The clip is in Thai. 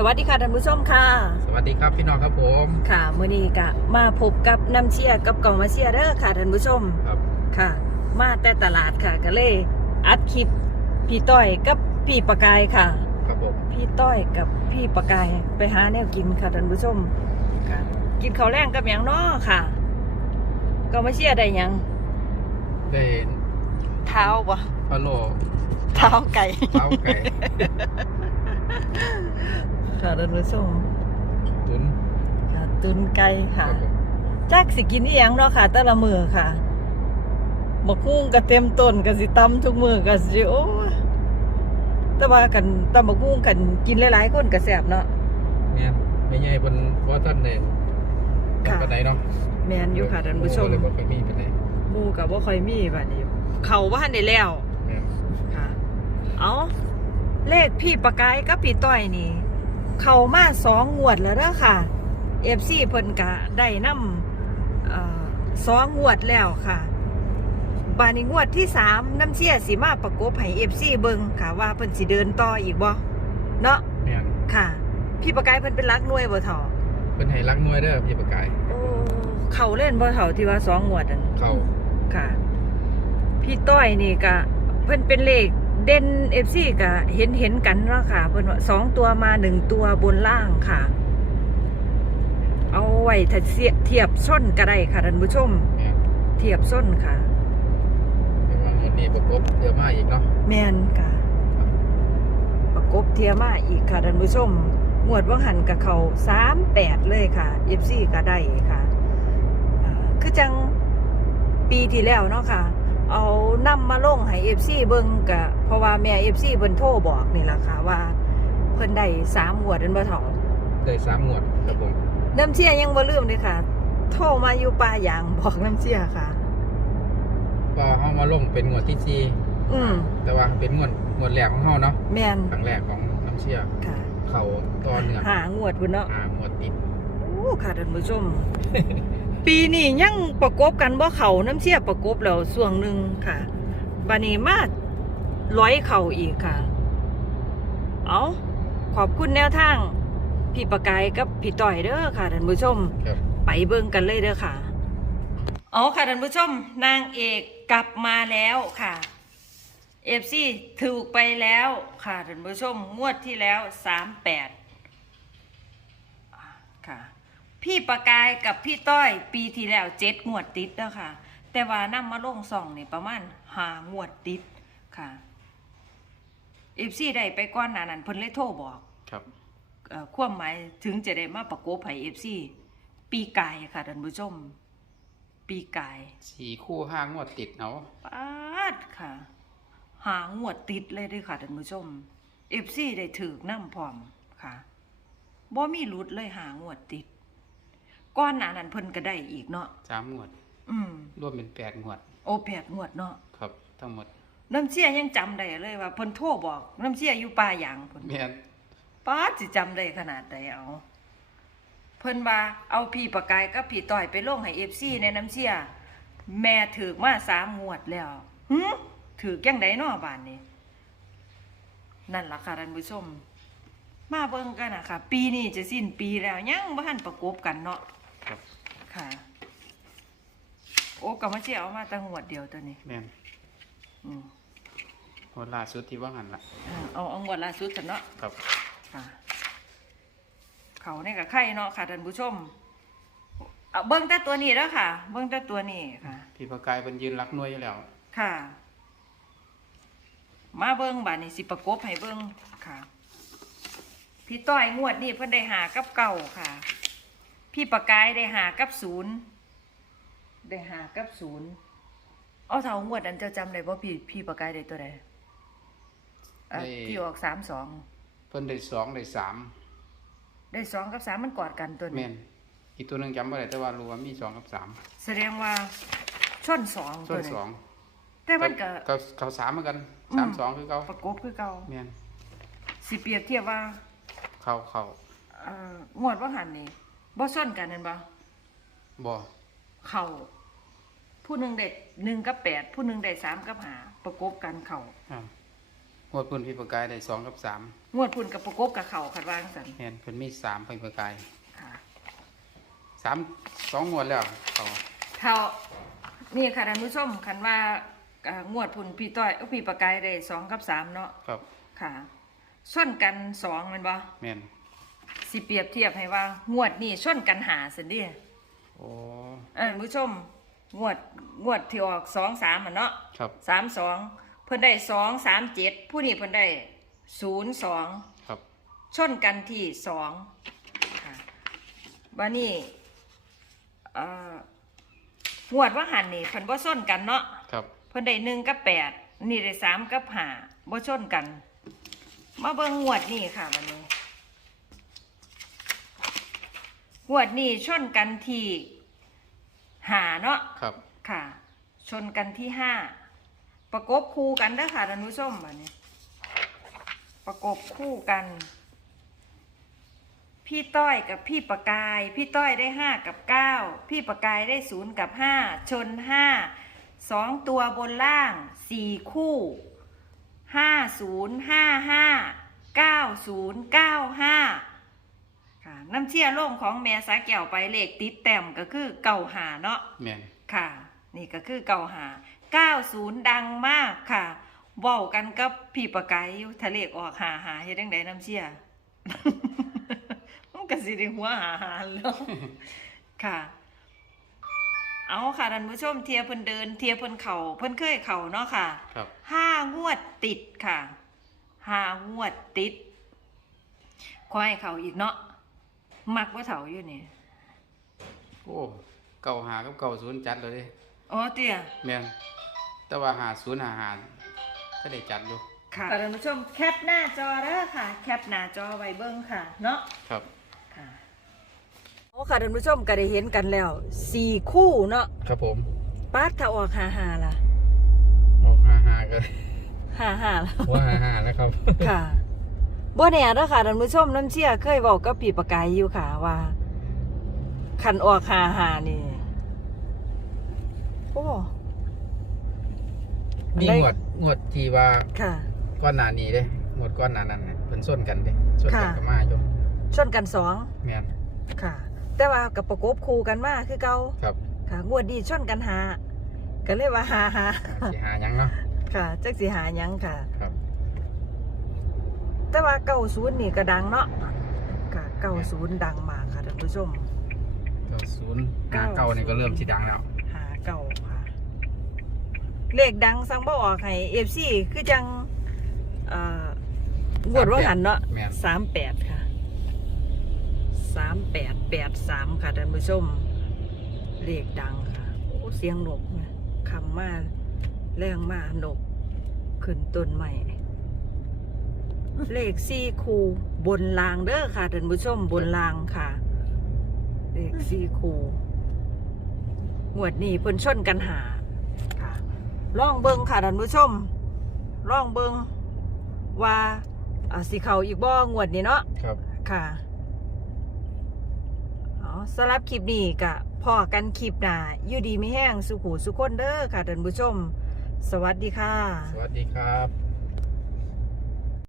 สวัสดีค่ะท่านผู้ชมค่ะ สวัสดีครับพี่น้องครับผมค่ะมื้อนี้ก็มาพบกับน้ำเชียร์กับกล่องมาเชียร์เด้อค่ะท่านผู้ชมครับค่ะ มาแต่ตลาดค่ะก็เลย อัดคลิปพี่ต้อยกับพี่ประกายค่ะ ครับผมพี่ต้อยกับพี่ประกายไปหาแนวกินค่ะท่านผู้ชมค่ะกินข้าวแรงกับหยังน้อค่ะกล่องมาเชียร์ได้หยังได้เท้าบ่พะโลเท้าไก่เท้าไก่ ค่ะท่านผู้ชมตุนค่ะตุนไก่คค่ะรับผมจักสิกินอีหยังเนาะค่ะ แต่ละมือค่ะบกหุ้งก็เต็มต้นก็สิตำทุกมือก็สิโอ้ยแต่ว่ากันตำบกหุ้งกันกินหลายๆคนก็แซ่บเนาะเนี่ยไม่ใหญ่บนว่าท่านเนี่ยค่ะปันไดเนาะแม่นอยู่ค่ะท่านผู้ชมเลยบอกไปมีปันไดหมู่ก็บ่ค่อยมีบัดนี้เขาบ่ทันได้แล้วเนี่ยค่ะ เอาเลขพี่ประกายกับพี่ต้อยนี่ เข้ามาสองงวดแล้วเด้อค่ะ FC เพิ่นก็ได้นำเอ่อสองงวดแล้วค่ะ บานี้งวดที่สามน้ำเชี่ยสีมาประกบให้ FC เบิงค่ะว่าเพิ่นสิเดินต่ออีกบ่เนาะเนี่ยค่ะ พี่ประกายเพิ่นเป็นรักหน่วยบ่เฒ่าเป็นให้รักน้วยเด้อพี่ประกายโอ้เขาเล่นบ่เฒ่าที่ว่าสองงวดนั่นเข้าค่ะ พี่ต้อยนี่ก็เพิ่นเป็นเลข เด่นเอฟซีก็เห็นเห็นกันเนาะค่ะเพิ่นว่าสองตัวมาหนึ่งตัวบนล่างค่ะ เอาไว้ถ้าเสียเทียบส้นก็ได้ค่ะท่านผู้ชมเนี่ยเทียบส้นค่ะไม่ว่าเงินนี้ประกบเยอะมากอีกเนาะแมนค่ะ ประกบเทียมาอีกค่ะท่านผู้ชมงวดว่างหันกับเขาสามแปดเลยค่ะเอฟซีก็ได้ค่ะอ่าคือจังปีที่แล้วเนาะค่ะ เอานำมาลงให้เอฟซีเบิ่งกะเพราะว่าแม่เอฟซีเพิ่นโทรบอกนี่ล่ะค่ะว่า เพิ่นได้สามงวดเป็นบ่เท่าได้สามหมวดครับผมน้ำเชี่ยยังบ่ลืมเลยค่ะ โทรมาอยู่ป่ายางบอกน้ำเชี่ยค่ะ ก็ห้องมาลงเป็นงวดที่สี่อืมแต่ว่าเป็นงวดงวดแรกของเฮาเนาะแม่นครั้งแรกของน้ำเชี่ยค่ะเข่าตอนเนื้อหางวดพุ่นเนาะหางวดติด โอ้ค่ะท่านผู้ชม ปีนี้ยังประกบกันบ่เขาน้ำเชี่ยประกบแล้วส่วงหนึ่งค่ะบานี้มาร้อยเข่าอีกค่ะ เอาขอบคุณแนวทาง พี่ประกายกับพี่ต่อยเด้อค่ะท่านผู้ชมครับไปเบิ่งกันเลยเด้อค่ะ เอาค่ะท่านผู้ชม นางเอกกลับมาแล้วค่ะเอฟซีถูกไปแล้วค่ะท่านผู้ชมงวดที่แล้วสามแปดค่ะ พี่ประกายกับพี่ต้อยปีที่แล้วเจ็ดงวดติดแล้วค่ะ แต่ว่านำมาลงสองนี่ประมาณหางวดติดค่ะเอฟซีได้ไปก้อนหนานั้นเพิ่นเลยโทรบอกครับเอ่อความหมายถึงจะได้มาประกบไผ่เอฟซีปีกายค่ะท่านผู้ชม ปีกายสี่คู่ห้างวดติดเนาะปาดค่ะ หางวดติดเลยเด้วยค่ะท่านผู้ชมเอฟซีได้ถือน้ำพร้อมค่ะบ่มีหลุดเลยหางวดติด ก้อนหนานั้นเพิ่นก็ได้อีกเนาะสามงวด อืมรวมเป็นแปดงวด โอแปดงวดเนาะครับ ทั้งหมดน้ำเชี่ยยังจำได้เลยว่าเพิ่นโทรบอกน้ำเชี่ยอยู่ป่าหยางเพิ่น แม่นป้าดสิจำได้ขนาดใดเอา เพิ่นว่าเอาพี่ประกายกับพี่ต่อยไปลงให้เอฟซีในน้ำเชีย แม่ถือมาสามงวดแล้วหืถือยังไดเนาะบ้านนี้ นั่นล่ะค่ะท่านผู้ชม มาเบิ่งกันนะคะปีนี้จะสิ้นปีแล้วยังบ่ทันประกบกันเนาะ ครับค่ะ โอ้ก็มาเชียเอามาแตั้งงวดเดียวตัวนี้ แม่นอืมงวดล่าสุดที่ว่าหันละอ่าเอาเอางวดล่าสุดเถอะเนาะ ครับ ค่ะ เขาเนี่ยกับไข่เนาะค่ะท่านผู้ชมเอาเบิ้งแต่ตัวนี้แล้วค่ะ เบิ้งแต่ตัวนี้ค่ะ พี่ประกายเป็นยืนรักหน่วยอยู่แล้ว ค่ะ มาเบิ้งบาดนี้สิประกบให้เบิ้งค่ะ พี่ต้อยงวดนี่เพิ่นได้หากับเก่าค่ะ พี่ประกายได้หากับศูนย์ได้หากับศูนย์เอาเท่างวดอันเจ้าจำได้ว่าพี่พี่ประกายได้ตัวใดเอ่อที่ออกสามสองเพิ่นได้สองได้สามได้สองกับสามมันกอดกันตัวนี้แม่นอีกตัวหนึงจำไม่ได้แต่ว่ารู้ว่ามีสองกับสามแสดงว่าชนสองส่วนตัวสนี้องแต่มันก็เขาเขาสามเหมือนกันอืม สามสองคือเขาประกบคือเก่าแม่นสิเปรียบเทียบว่า เขาเขาเอ่องวดว่าหันนี่ บ่ซ้อนกันนั่นบ่บ่เข่าผู้หนึ่งได้หนึ่งกับแปดผู้หนึ่งได้สามกับหาประกบกันเข่าอ่าวดพุ่นพี่ประกายได้สองกับสามงวดพุ่นกับประกบกับเขาคัดวาจังสันแม่นเพิ่นมีสามพี่ประกายค่ะสามสองงวดแล้วเขาเท่านี่ค่ะท่านผู้ชมคันว่าอ่างวดพุ่นพี่ต้อยเอ้าพี่ประกายได้สองกับสามเนาะครับค่ะส่วนกันสองแมันบ่แม่น สิเปรียบเทียบให้ว่างวดนี่ส่วนกันหาสินเดิโอ้อ่าท่านผู้ชม งวดงวดที่ออกสองสามอะเนาะครับ สามสองเพิ่นได้สองสามเจ็ดผู้นี้เพิ่นได้ศูนย์สองครับ ชนกันที่สองค่ะวันนี้เอ่องวดว่าหันนี่เพิ่นบ่ชนกันเนาะครับ เพิ่นได้หนึ่งกับแปดนี่ได้สามกับห้าบ่ชนกัน มาเบิ่งงวดนี่ค่ะวันนี้ งวดนี่ชนกันที่หาเนาะครับ ค่ะ ชนกันที่ห้าประกบคู่กันเด้อค่ะท่านผู้ชมบัดนี้ ประกบคู่กัน พี่ต้อยกับพี่ประกาย พี่ต้อยได้ห้ากับเก้าพี่ประกายได้ศูนย์กับห้าชนห้าสองตัวบนล่างสี่คู่ห้าศูนย์ห้าห้าเก้าศูนย์เก้าห้าค่ะ น้ำเชี่ยโล่งของแม่สาแก้วไปเลขติดแต้มก็คือเก่าหาเนาะแม่นค่ะ นี่ก็คือเก่าหา90ดังมากค่ะเว้ากันกับพี่ประไกายอยู่ทะเลขออกหาหาเฮ็ดจังไดน้ำเชี่ย มันก็สิได้หัวหาหาแล้วค่ะ เอาค่ะท่านผู้ชมเทียเพิ่นเดิน เทียเพิ่นเข่าเพิ่นเคยเข่าเนาะค่ะครับห้างวดติดค่ะห้างวดติดขอให้เขาอีกเนาะ มักว่าเถาอยู่นี่ โอ้เก่าหากับเก่าศูนย์จัดเลยเด้อ๋อเตี้ยแม่นแต่ว่าหาศูนย์หาหาก็ได้จัดอยู่ ค่ะท่านผู้ชมแคปหน้าจอเด้อค่ะ แคปหน้าจอไว้เบิ่งค่ะ เนาะครับ ค่ะโอ้ค่ะท่านผู้ชมก็ได้เห็นกันแล้วสี่คู่เนาะครับผมปาดถ้าออกหาหาล่ะออกห้าห้ากันหาหาล่ะ ว่าห้าห้าแล้วครับ ค่ะ บ่แน่เด้อค่ะท่านผู้ชมน้ำเชี่ยเคยบอกกับพี่ประกายอยู่ค่ะว่าคันออกหาหานี่โอ้นี่ได้งวดงวดที่ว่าค่ะก้อนหนานี้เด้งวดก้อนหนานั้นน่ะเพิ่นส้นกันเด้ส้นกันค่ะกับมาอยู่ชนกันสองแม่นค่ะ แต่ว่ากับประกบคู่กันมาคือเก่าครับ ค่ะ งวดนี้ชนกันหาก็เลยว่าหาหาสิหาหยังเนาะค่ะจักสิหาหยังค่ะ ครับ แต่ว่าเก้าศูนย์นี่ก็ดังเนาะค่ะเก้าศูนย์ดังมากค่ะท่านผู้ชม เก้าศูนย์หาเก้านี่ก็เริ่มที่ดังแล้ว หาเก้าค่ะ เลขดังสั่งบ่ออกให้เอฟซีคือจังเอ่องวดว่าหันเนาะแม่น สามแปดค่ะสามแปดแปดสามค่ะท่านผู้ชม เลขดังค่ะโอ้เสียงนกนะคำมาแรงมานกขึ้นต้นใหม่ เลขสี่คูบนรางเด้อค่ะท่านผู้ชมบนรางค่ะ เลขสี่คูหมวดนี้เพิ่นชนกันหาค่ะล่องเบิงค่ะท่านผู้ชมล่องเบิงว่าอ่าสิเขาอีกบ่งวดนี้เนาะครับค่ะอ๋อสำหรับคลิปนี้กะพอกันคลิปหน้าอยู่ดีไม่แห้งสุขูสุคนเด้อค่ะท่านผู้ชม สวัสดีค่ะ สวัสดีครับ